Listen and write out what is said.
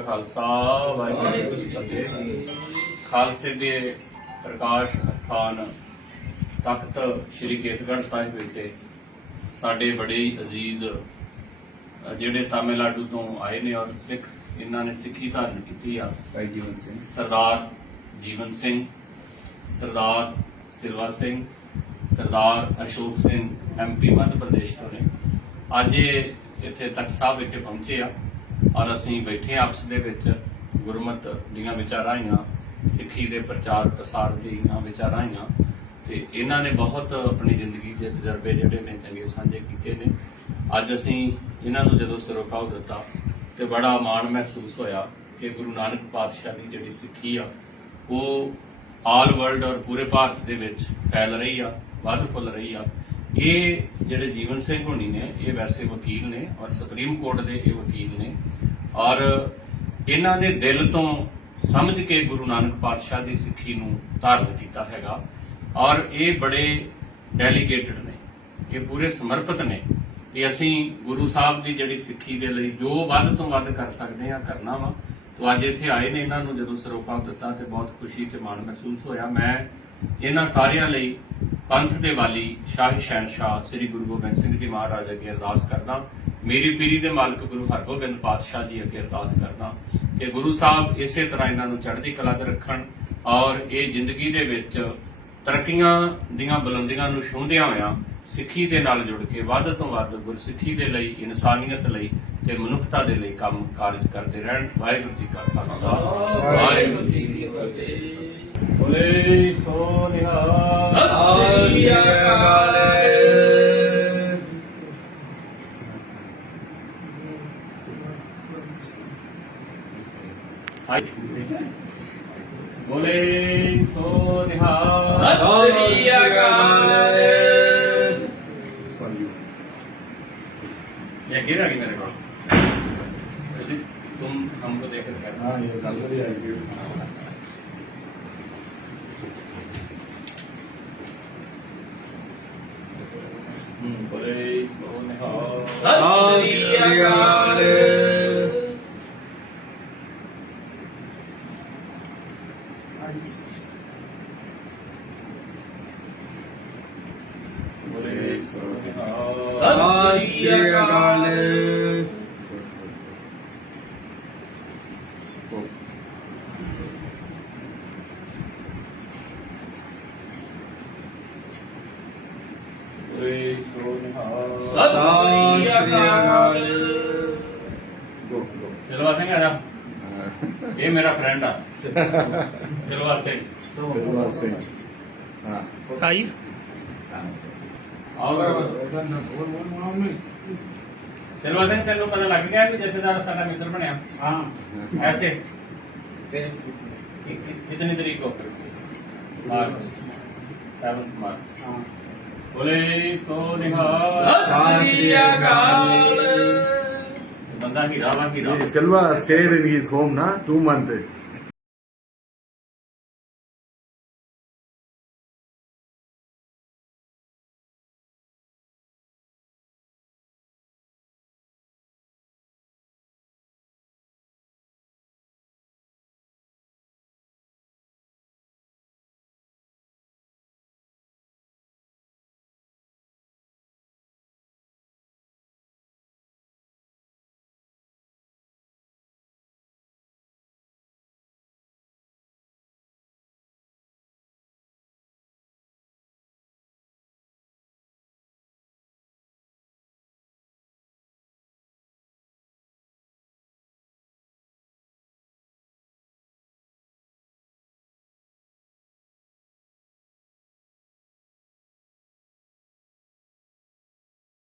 ਖਾਲਸਾ ਵਾਹਿਗੁਰੂ ਜੀ ਕੀ ਫਤਿਹ। ਖਾਲਸੇ ਦੇ ਪ੍ਰਕਾਸ਼ ਅਸਥਾਨ ਤਖਤ ਸ੍ਰੀ ਕੇਸਗੜ੍ਹ ਸਾਹਿਬ ਵਿਖੇ ਸਾਡੇ ਬੜੇ ਹੀ ਅਜ਼ੀਜ਼ ਜਿਹੜੇ ਤਾਮਿਲਨਾਡੂ ਤੋਂ ਆਏ ਨੇ ਔਰ ਸਿੱਖ ਇਹਨਾਂ ਨੇ ਸਿੱਖੀ ਧਾਰਨ ਕੀਤੀ ਆ। ਭਾਈ ਜੀਵਨ ਸਿੰਘ। ਸਰਦਾਰ ਜੀਵਨ ਸਿੰਘ ਸਰਦਾਰ ਸਿਲਵਾ ਸਿੰਘ ਸਰਦਾਰ ਅਸ਼ੋਕ ਸਿੰਘ ਐਮਪੀ ਮੱਧ ਪ੍ਰਦੇਸ਼ ਤੋਂ ਨੇ। ਅੱਜ ਇਹ ਇੱਥੇ ਤਖਤ ਸਾਹਿਬ ਵਿਖੇ ਪਹੁੰਚੇ ਆ। ਔਰ ਅਸੀਂ ਬੈਠੇ ਹਾਂ ਆਪਸ ਦੇ ਵਿੱਚ ਗੁਰਮਤ ਦੀਆਂ ਵਿਚਾਰਾਂ ਆਈਆਂ, ਸਿੱਖੀ ਦੇ ਪ੍ਰਚਾਰ ਪ੍ਰਸਾਰ ਦੀਆਂ ਵਿਚਾਰਾਂ ਆਈਆਂ ਤੇ ਇਹਨਾਂ ਨੇ ਬਹੁਤ ਆਪਣੀ ਜ਼ਿੰਦਗੀ ਦੇ ਤਜਰਬੇ ਜਿਹੜੇ ਨੇ ਚੰਗੇ ਸਾਂਝੇ ਕੀਤੇ ਨੇ। ਅੱਜ ਅਸੀਂ ਇਹਨਾਂ ਨੂੰ ਜਦੋਂ ਸਿਰੋਪਾਉ ਦਿੱਤਾ ਤੇ ਬੜਾ ਮਾਣ ਮਹਿਸੂਸ ਹੋਇਆ ਕਿ ਗੁਰੂ ਨਾਨਕ ਪਾਤਸ਼ਾਹ ਦੀ ਜਿਹੜੀ ਸਿੱਖੀ ਆ, ਉਹ ਆਲ ਵਰਲਡ ਔਰ ਪੂਰੇ ਭਾਰਤ ਦੇ ਵਿੱਚ ਫੈਲ ਰਹੀ ਆ, ਵੱਧ ਫੁੱਲ ਰਹੀ ਆ। ਇਹ ਜਿਹੜੇ ਜੀਵਨ ਸਿੰਘ ਹੋਣੀ ਨੇ, ਇਹ ਵੈਸੇ ਵਕੀਲ ਨੇ ਔਰ ਸੁਪਰੀਮ ਕੋਰਟ ਦੇ ਇਹ ਵਕੀਲ ਨੇ। ਔਰ ਇਹਨਾਂ ਨੇ ਦਿਲ ਤੋਂ ਸਮਝ ਕੇ ਗੁਰੂ ਨਾਨਕ ਪਾਤਸ਼ਾਹ ਦੀ ਸਿੱਖੀ ਨੂੰ ਧਾਰਨ ਕੀਤਾ ਹੈਗਾ। ਔਰ ਇਹ ਬੜੇ ਡੈਲੀਗੇਟਡ ਨੇ, ਇਹ ਪੂਰੇ ਸਮਰਪਿਤ ਨੇ ਕਿ ਅਸੀਂ ਗੁਰੂ ਸਾਹਿਬ ਦੀ ਜਿਹੜੀ ਸਿੱਖੀ ਦੇ ਲਈ ਜੋ ਵੱਧ ਤੋਂ ਵੱਧ ਕਰ ਸਕਦੇ ਹਾਂ, ਕਰਨਾ ਵਾ। ਤੋ ਅੱਜ ਇੱਥੇ ਆਏ ਨੇ ਇਹਨਾਂ ਨੂੰ ਜਦੋਂ ਸਰੋਪਾ ਦਿੱਤਾ ਤੇ ਬਹੁਤ ਖੁਸ਼ੀ ਤੇ ਮਾਣ ਮਹਿਸੂਸ ਹੋਇਆ। ਮੈਂ ਇਹਨਾਂ ਸਾਰਿਆਂ ਲਈ ਪੰਥ ਦੇ ਵਾਲੀ ਸ਼ਾਹੀ ਸ਼ਹਿਨਸ਼ਾਹ ਸ੍ਰੀ ਗੁਰੂ ਗੋਬਿੰਦ ਸਿੰਘ ਜੀ ਮਹਾਰਾਜ ਅੱਗੇ ਅਰਦਾਸ ਕਰਦਾ। ਮੇਰੀ ਪੀਰੀ ਦੇ ਮਾਲਕ ਗੁਰੂ ਹਰਗੋਬਿੰਦ ਪਾਤਸ਼ਾਹ ਜੀ ਅੱਗੇ ਅਰਦਾਸ ਕਰਦਾ ਕਿ ਗੁਰੂ ਸਾਹਿਬ ਇਸੇ ਤਰ੍ਹਾਂ ਇਹਨਾਂ ਨੂੰ ਚੜ੍ਹਦੀ ਕਲਾ 'ਚ ਰੱਖਣ ਔਰ ਇਹ ਜ਼ਿੰਦਗੀ ਦੇ ਵਿੱਚ ਤਰੱਕੀਆਂ ਦੀਆਂ ਬੁਲੰਦੀਆਂ ਨੂੰ ਛੂੰਹਦਿਆਂ ਹੋਇਆਂ ਸਿੱਖੀ ਦੇ ਨਾਲ ਜੁੜ ਕੇ ਵੱਧ ਤੋਂ ਵੱਧ ਗੁਰਸਿੱਖੀ ਦੇ ਲਈ, ਇਨਸਾਨੀਅਤ ਲਈ ਤੇ ਮਨੁੱਖਤਾ ਦੇ ਲਈ ਕੰਮ ਕਾਰਜ ਕਰਦੇ ਰਹਿਣ। ਵਾਹਿਗੁਰੂ ਜੀ ਕਾ ਖਾਲਸਾ। ਵਾਹਿਗੁਰੂ ਜੀ ਕੀ ਫਤਿਹ। ਬੋਲੇ ਸੋ ਨਿਹਾਲ ਸਤਿ ਸ੍ਰੀ ਅਕਾਲ। It's for you. ये गिरा कि मेरे को वैसे तुम हमको देख कर हाँ ये salary I give. बोले सो निहाल ਸਤਿ ਸ੍ਰੀ ਅਕਾਲ बोले सो ਸਤਿ ਸ੍ਰੀ ਅਕਾਲ। ਸ੍ਰੀ ਸੋਨਹਾ ਸਤਿ ਸ੍ਰੀ ਅਕਾਲ। ਗੋ ਗੋ ਸਿਲਵਾ ਸਿੰਘ ਆ। ਜਾ ਇਹ ਮੇਰਾ ਫਰੈਂਡ ਆ ਸਿਲਵਾ ਸਿੰਘ ਸਿਲਵਾ ਸਿੰਘ। ਹਾਂ। ਫੋਟਾਈ ਹਾਂ। بندہ ہی رہا ہی رہا سلوا اسٹیڈ ان ہوم نا ٹو منتھ۔